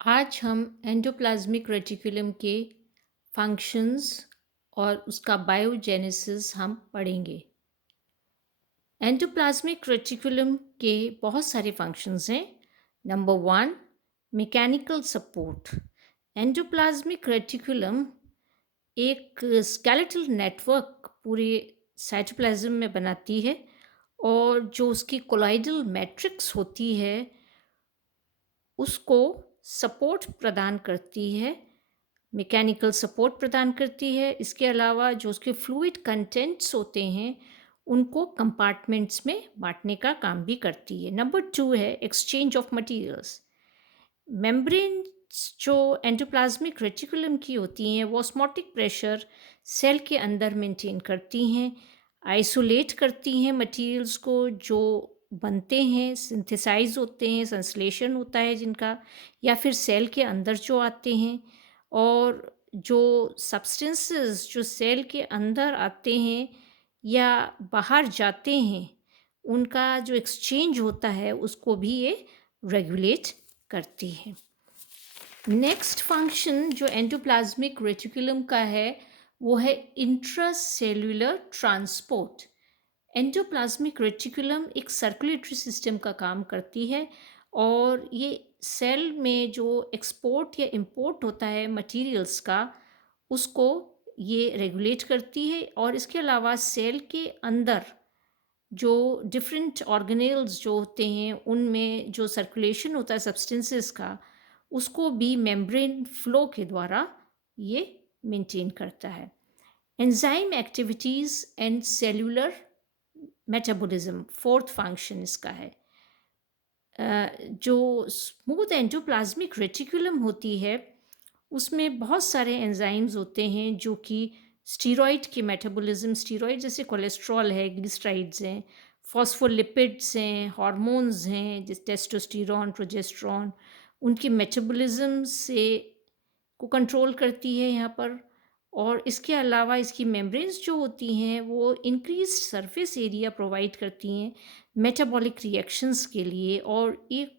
आज हम endoplasmic reticulum के फंक्शंस और उसका बायोजेनेसिस हम पढ़ेंगे। एंडोप्लाज्मिक रेटिकुलम के बहुत सारे फंक्शंस हैं। Number one, mechanical support. Endoplasmic reticulum एक स्केलेटल नेटवर्क पूरे साइटोप्लाज्म में बनाती है और जो उसकी कोलाइडल मैट्रिक्स होती है उसको सपोर्ट प्रदान करती है, मैकेनिकल सपोर्ट प्रदान करती है। इसके अलावा जो उसके फ्लूइड कंटेंट्स होते हैं उनको कंपार्टमेंट्स में बांटने का काम भी करती है। नंबर टू है एक्सचेंज ऑफ मटेरियल्स। मेम्ब्रेन्स जो एंडोप्लाज्मिक रेटिकुलम की होती हैं वो ऑस्मोटिक प्रेशर सेल के अंदर मेंटेन करती हैं, आइसोलेट करती हैं मटेरियल्स को जो बनते हैं, सिंथेसाइज होते हैं, संश्लेषण होता है जिनका, या फिर सेल के अंदर जो आते हैं। और जो सब्सटेंसेस जो सेल के अंदर आते हैं या बाहर जाते हैं उनका जो एक्सचेंज होता है उसको भी ये रेगुलेट करती है। नेक्स्ट फंक्शन जो एंडोप्लाज्मिक रेटिकुलम का है वो है इंट्रासेल्युलर ट्रांसपोर्ट। एंडोप्लाज्मिक रेटिकुलम एक सर्कुलेटरी सिस्टम का काम करती है और ये सेल में जो एक्सपोर्ट या इंपोर्ट होता है मटेरियल्स का उसको ये रेगुलेट करती है। और इसके अलावा सेल के अंदर जो डिफरेंट ऑर्गेनेल्स जो होते हैं उनमें जो सर्कुलेशन होता है सब्सटेंसेस का उसको भी मेम्ब्रेन फ्लो के द्वारा ये मेंटेन करता है। Enzyme activities and cellular metabolism fourth function इसका है। जो स्मूथ एंडोप्लाज्मिक रेटिकुलम होती है उसमें बहुत सारे एंजाइम्स होते हैं जो कि स्टीरॉयड के मेटाबॉलिज्म, स्टीरॉयड जैसे कोलेस्ट्रॉल है, ग्लिसराइड्स हैं, फॉस्फोलिपिड्स हैं, हार्मोन्स हैं जैसे टेस्टोस्टेरोन, प्रोजेस्टेरोन, उनके मेटाबॉलिज्म से को कंट्रोल करती है यहाँ पर। और इसके अलावा इसकी मेम्ब्रेन्स जो होती हैं वो इंक्रीज सरफेस एरिया प्रोवाइड करती हैं मेटाबॉलिक रिएक्शंस के लिए। और एक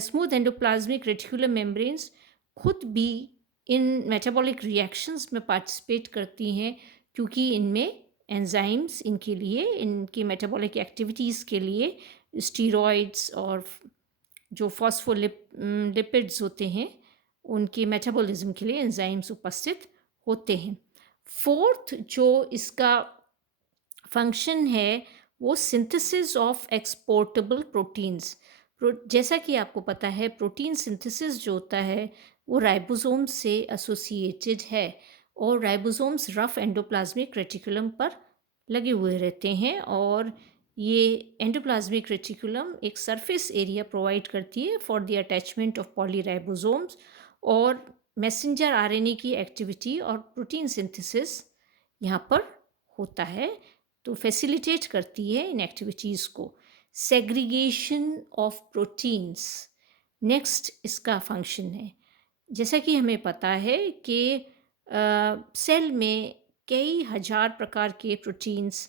स्मूथ एंडोप्लाज्मिक रेटिकुलर मेम्ब्रेन्स खुद भी इन मेटाबॉलिक रिएक्शंस में पार्टिसिपेट करती हैं क्योंकि इनमें एंजाइम्स इनके लिए, इनकी मेटाबॉलिक एक्टिविटीज़ के लिए स्टीरॉयड्स और जो लिपिड्स होते हैं उनके मेटाबॉलिज्म के लिए एंजाइम्स उपस्थित होते हैं। फोर्थ जो इसका फंक्शन है वो सिंथेसिस ऑफ एक्सपोर्टेबल प्रोटीन्स। जैसा कि आपको पता है प्रोटीन सिंथेसिस जो होता है वो राइबोसोम से एसोसिएटेड है और राइबोसोम्स रफ एंडोप्लाज्मिक रेटिकुलम पर लगे हुए रहते हैं। और ये एंडोप्लाज्मिक रेटिकुलम एक सरफेस एरिया प्रोवाइड करती है फॉर द अटैचमेंट ऑफ पॉलीराइबोसोम्स और मैसेंजर आरएनए की एक्टिविटी और प्रोटीन सिंथेसिस यहाँ पर होता है, तो फैसिलिटेट करती है इन एक्टिविटीज़ को। सेग्रीगेशन ऑफ प्रोटीन्स नेक्स्ट इसका फंक्शन है। जैसा कि हमें पता है कि सेल में कई हजार प्रकार के प्रोटीन्स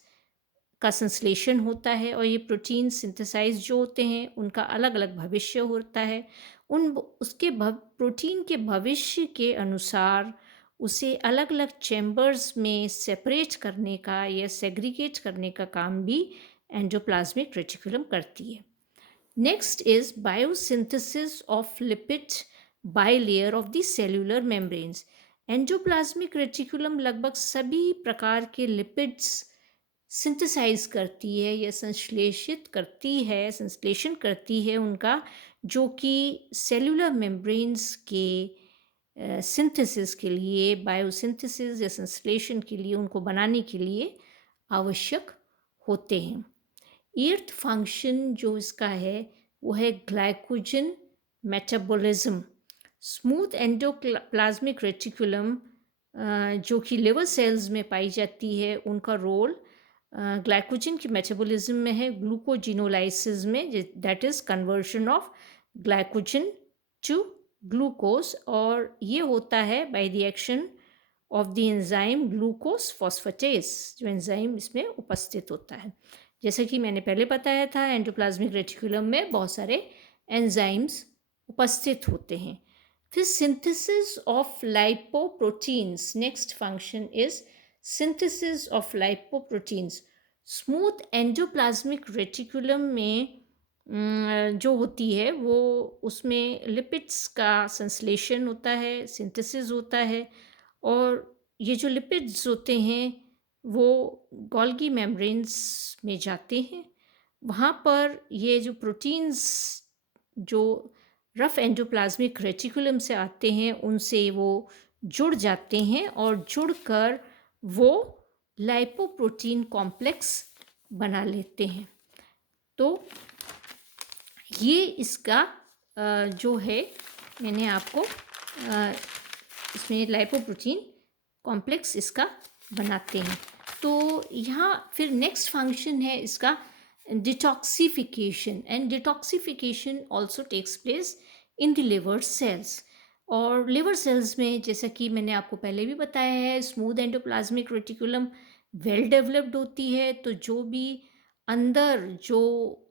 का संश्लेषण होता है और ये प्रोटीन सिंथेसाइज जो होते हैं उनका अलग अलग भविष्य होता है। उसके प्रोटीन के भविष्य के अनुसार उसे अलग अलग चैम्बर्स में सेपरेट करने का या सेग्रीगेट करने का काम भी एंडोप्लाज्मिक रेटिकुलम करती है। Next is biosynthesis of lipid bilayer of the cellular membranes. Endoplasmic reticulum लगभग सभी प्रकार के लिपिड्स सिंथेसाइज करती है या संश्लेषित करती है, संश्लेषण करती है उनका, जो कि सेल्यूलर मेम्ब्रेन्स के सिंथेसिस के लिए, बायोसिंथेसिस या संश्लेषण के लिए, उनको बनाने के लिए आवश्यक होते हैं। एर्थ फंक्शन जो इसका है वो है glycogen metabolism. Smooth endoplasmic reticulum जो कि लिवर सेल्स में पाई जाती है उनका रोल ग्लाइकोजन की मेटाबॉलिज्म में है, ग्लूकोजिनोलाइसिस में, that is conversion of glycogen to glucose. और ये होता है by the action of the enzyme glucose phosphatase, जो एंजाइम इसमें उपस्थित होता है। जैसा कि मैंने पहले बताया था एंडोप्लाज्मिक रेटिकुलम में बहुत सारे एंजाइम्स उपस्थित होते हैं। फिर synthesis of lipoproteins, next function is synthesis of lipoproteins. Smooth endoplasmic reticulum में जो होती है वो, उसमें लिपिड्स का संश्लेषण होता है, सिंथेसिस होता है। और ये जो लिपिड्स होते हैं वो गोल्गी मेम्ब्रेन्स में जाते हैं। वहाँ पर ये जो प्रोटीन्स जो रफ एंडोप्लाज्मिक रेटिकुलम से आते हैं उनसे वो जुड़ जाते हैं और जुड़कर वो लाइपोप्रोटीन कॉम्प्लेक्स बना लेते हैं। तो ये इसका जो है, मैंने आपको इसमें लाइपोप्रोटीन कॉम्प्लेक्स इसका बनाते हैं। तो यहाँ फिर नेक्स्ट फंक्शन है इसका detoxification, and detoxification also takes place in the liver cells. और लिवर सेल्स में, जैसा कि मैंने आपको पहले भी बताया है, smooth endoplasmic reticulum well developed होती है। तो जो भी अंदर जो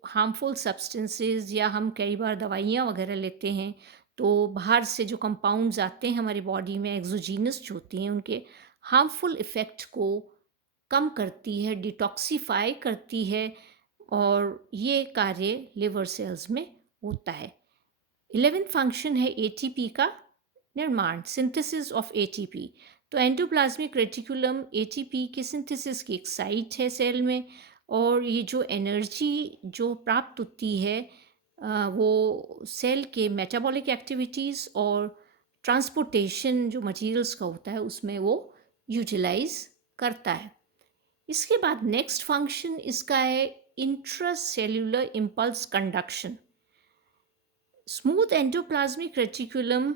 हार्मफुल सब्सटेंसेस, या हम कई बार दवाइयाँ वगैरह लेते हैं तो बाहर से जो कंपाउंड्स आते हैं हमारी बॉडी में, एक्सोजीनस जो होती हैं, उनके हार्मफुल इफ़ेक्ट को कम करती है, डिटॉक्सिफाई करती है। और ये कार्य लिवर सेल्स में होता है। 11th फंक्शन है एटीपी का निर्माण, सिंथेसिस ऑफ एटीपी। तो एंडोप्लाज्मिक रेटिकुलम एटीपी के सिंथेसिस की एक साइट है सेल में। और ये जो एनर्जी जो प्राप्त होती है वो सेल के मेटाबॉलिक एक्टिविटीज़ और ट्रांसपोर्टेशन जो मटेरियल्स का होता है उसमें वो यूटिलाइज करता है। इसके बाद नेक्स्ट फंक्शन इसका है intracellular impulse conduction. Smooth endoplasmic reticulum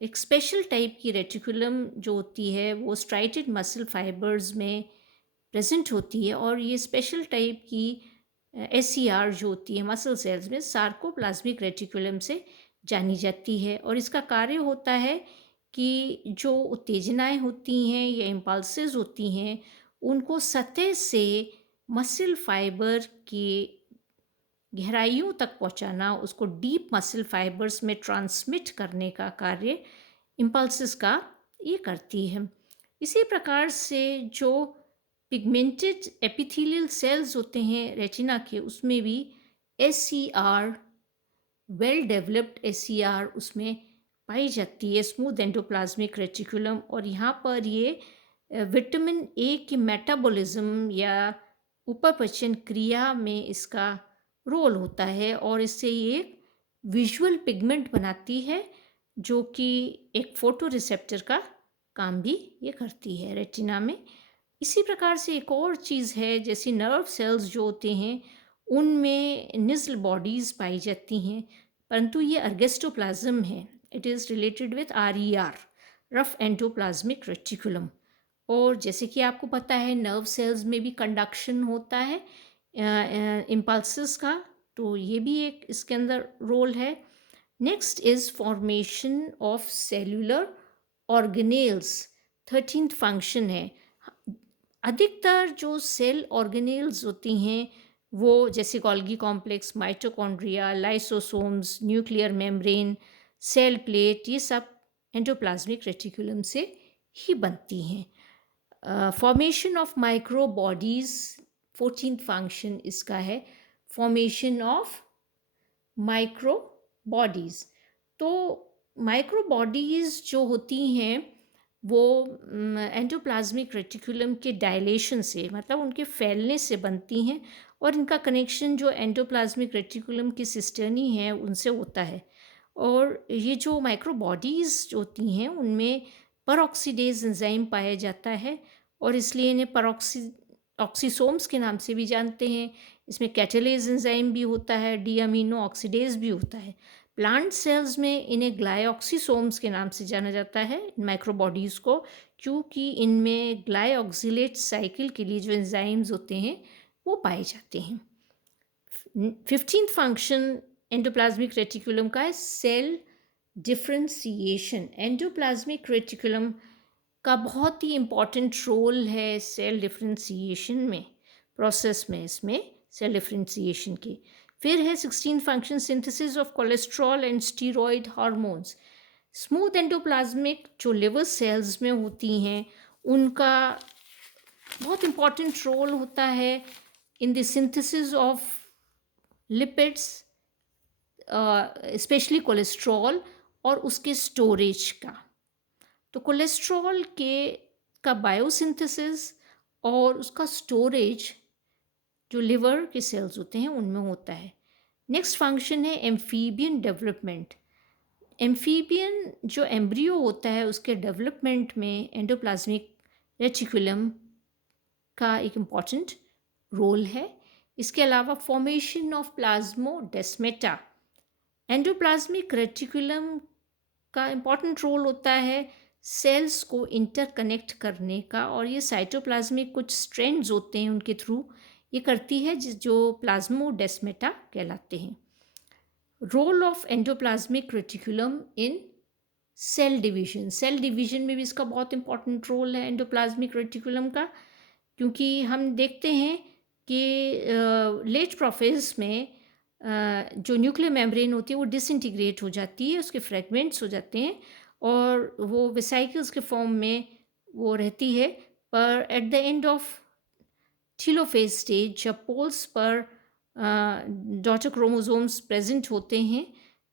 एक स्पेशल टाइप की रेटिकुलम जो होती है वो स्ट्राइटेड मसल फाइबर्स में प्रेजेंट होती है। और ये स्पेशल टाइप की SCR जो होती है मसल सेल्स में, सार्कोप्लाज्मिक रेटिकुलम से जानी जाती है। और इसका कार्य होता है कि जो उत्तेजनाएं होती हैं या इम्पल्सेस होती हैं उनको सतह से मसल फाइबर की गहराइयों तक पहुंचाना, उसको डीप मसल फाइबर्स में ट्रांसमिट करने का कार्य इम्पल्सेस का ये करती है। इसी प्रकार से जो पिगमेंटेड एपिथेलियल सेल्स होते हैं रेटिना के, उसमें भी SCR, वेल डेवलप्ड SCR उसमें पाई जाती है, स्मूथ एंडोप्लाज्मिक रेटिकुलम। और यहाँ पर ये विटामिन A की मेटाबॉलिज्म या उपपचन क्रिया में इसका रोल होता है। और इससे ये विजुअल पिगमेंट बनाती है जो कि एक फोटो रिसेप्टर का काम भी ये करती है रेटिना में। इसी प्रकार से एक और चीज़ है, जैसे नर्व सेल्स जो होते हैं उनमें निज़ल बॉडीज़ पाई जाती हैं, परंतु ये अर्गेस्टोप्लाज्म है। It is related with RER, rough endoplasmic reticulum. और जैसे कि आपको पता है नर्व सेल्स में भी कंडक्शन होता है इम्पल्सेस का, तो ये भी एक इसके अंदर रोल है। Next is formation of cellular organelles, 13th function है। अधिकतर जो सेल ऑर्गेनेल्स होती हैं वो जैसे Golgi complex, mitochondria, lysosomes, nuclear membrane, cell plate, ये सब एंडोप्लाज्मिक रेटिकुलम से ही बनती हैं। Formation of microbodies, 14th function इसका है, फॉर्मेशन ऑफ माइक्रो बॉडीज़। तो माइक्रो बॉडीज़ जो होती हैं वो एंडोप्लाज्मिक रेटिकुलम के डायलेशन से, मतलब उनके फैलने से बनती हैं। और इनका कनेक्शन जो एंडोप्लाज्मिक रेटिकुलम की सिस्टर्नी है उनसे होता है। और ये जो माइक्रो बॉडीज़ जो होती हैं उनमें परऑक्सीडेज एंजाइम पाया जाता है और इसलिए इन्हें ऑक्सीसोम्स के नाम से भी जानते हैं। इसमें कैटालेज एंजाइम भी होता है, डी अमीनो ऑक्सीडेज भी होता है। प्लांट सेल्स में इन्हें ग्लाइऑक्सीसोम्स के नाम से जाना जाता है माइक्रोबॉडीज़ को, क्योंकि इनमें ग्लाइऑक्सिलेट साइकिल के लिए जो एंजाइम्स होते हैं वो पाए जाते हैं। 15th फंक्शन एंडोप्लाज्मिक रेटिकुलम का है सेल डिफ्रेंसिएशन। एंडोप्लाज्मिक रेटिकुलम का बहुत ही इम्पॉर्टेंट रोल है सेल डिफ्रेंसिएशन में, प्रोसेस में, इसमें सेल डिफ्रेंसिएशन के। फिर है 16 function synthesis of cholesterol and steroid hormones. Smooth endoplasmic जो लिवर सेल्स में होती हैं उनका बहुत इम्पॉर्टेंट रोल होता है in the synthesis of lipids, specially cholesterol और उसके स्टोरेज का। तो कोलेस्ट्रॉल के का बायोसिंथेसिस और उसका स्टोरेज जो लिवर के सेल्स होते हैं उनमें होता है। नेक्स्ट फंक्शन है एम्फीबियन डेवलपमेंट। एम्फीबियन जो एम्ब्रियो होता है उसके डेवलपमेंट में एंडोप्लाज्मिक रेटिकुलम का एक इम्पॉर्टेंट रोल है। इसके अलावा formation of plasmodesmata. Endoplasmic reticulum का इम्पॉर्टेंट रोल होता है सेल्स को इंटरकनेक्ट करने का, और ये साइटोप्लाज्मिक कुछ स्ट्रैंड्स होते हैं उनके थ्रू ये करती है जो प्लाज्मोडेस्मेटा कहलाते हैं। Role of endoplasmic reticulum in cell division. Cell division में भी इसका बहुत इंपॉर्टेंट रोल है एंडोप्लाज्मिक रेटिकुलम का, क्योंकि हम देखते हैं कि लेट प्रोफेज में जो न्यूक्लियर मेम्ब्रेन होती है वो डिसइंटीग्रेट हो जाती है, उसके फ्रेगमेंट्स हो जाते हैं और वो वेसिकल्स के फॉर्म में वो रहती है। पर at the end of telophase stage जब पोल्स पर डॉटर क्रोमोसोम्स प्रेजेंट होते हैं,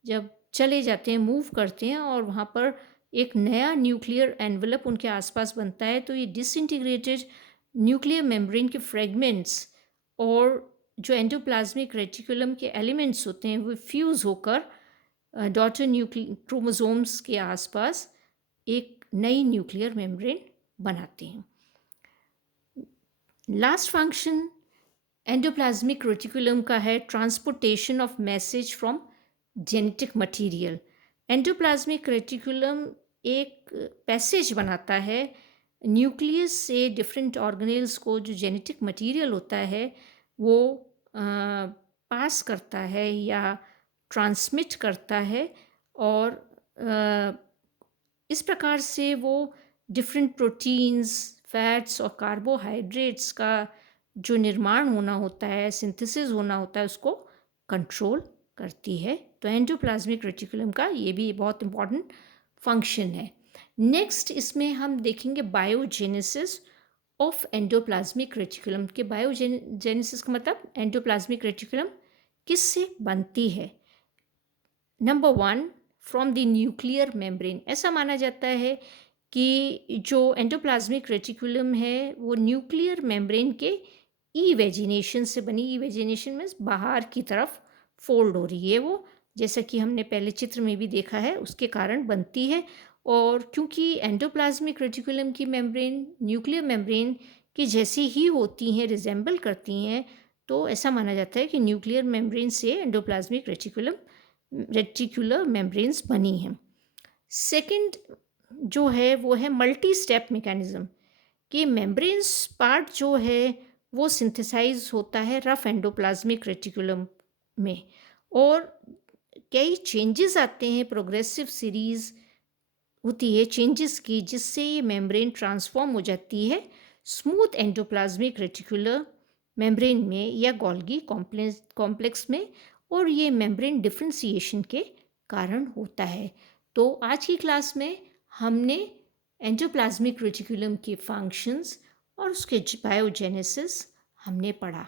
जब चले जाते हैं, मूव करते हैं और वहाँ पर एक नया न्यूक्लियर एनवेलप उनके आसपास बनता है, तो ये डिसइंटीग्रेटेड न्यूक्लियर मेम्ब्रेन के फ्रेगमेंट्स और जो एंडोप्लाज्मिक रेटिकुलम के एलिमेंट्स होते हैं वो फ्यूज़ होकर डॉटर क्रोमोसोम्स के आसपास एक नई न्यूक्लियर मेम्ब्रेन बनाते हैं। लास्ट फंक्शन एंडोप्लाज्मिक रेटिकुलम का है transportation of message from genetic material. Endoplasmic reticulum एक पैसेज बनाता है न्यूक्लियस से डिफरेंट ऑर्गेनेल्स को, जो जेनेटिक मटेरियल होता है वो पास करता है या ट्रांसमिट करता है, और इस प्रकार से वो डिफरेंट प्रोटीन्स, फैट्स और कार्बोहाइड्रेट्स का जो निर्माण होना होता है, सिंथेसिस होना होता है, उसको कंट्रोल करती है। तो एंडोप्लाज्मिक रेटिकुलम का ये भी बहुत इम्पॉर्टेंट फंक्शन है। नेक्स्ट इसमें हम देखेंगे बायोजेनेसिस ऑफ एंडोप्लाज्मिक रेटिकुलम के। बायोजेनेसिस का मतलब एंडोप्लाज्मिक रेटिकुलम किससे बनती है। Number 1, from the nuclear membrane. ऐसा माना जाता है कि जो एंडोप्लाज्मिक रेटिकुलम है वो न्यूक्लियर मेम्ब्रेन के ई-वेजिनेशन से बनी। ई-वेजिनेशन मीन्स बाहर की तरफ फोल्ड हो रही है वो, जैसा कि हमने पहले चित्र में भी देखा है, उसके कारण बनती है। और क्योंकि एंडोप्लाज्मिक रेटिकुलम की मेम्ब्रेन न्यूक्लियर मेम्ब्रेन की जैसी ही होती हैं, रिजेंबल करती हैं, तो ऐसा माना जाता है कि न्यूक्लियर मेम्ब्रेन से एंडोप्लाज्मिक रेटिकुलर मेम्ब्रेन्स बनी हैं। सेकंड जो है वो है मल्टी स्टेप मैकेनिज्म, कि मेम्ब्रेन्स पार्ट जो है वो सिंथेसाइज होता है रफ एंडोप्लाज्मिक रेटिकुलम में, और कई चेंजेस आते हैं, प्रोग्रेसिव सीरीज होती है चेंजेस की, जिससे ये मेम्ब्रेन ट्रांसफॉर्म हो जाती है स्मूथ एंडोप्लाज्मिक रेटिकुलर मेम्ब्रेन में या गोल्गी कॉम्प्लेक्स में, और ये मेम्ब्रेन डिफ्रेंसिएशन के कारण होता है। तो आज की क्लास में हमने एंडोप्लाज्मिक रेटिकुलम के फंक्शंस और उसके बायोजेनेसिस हमने पढ़ा।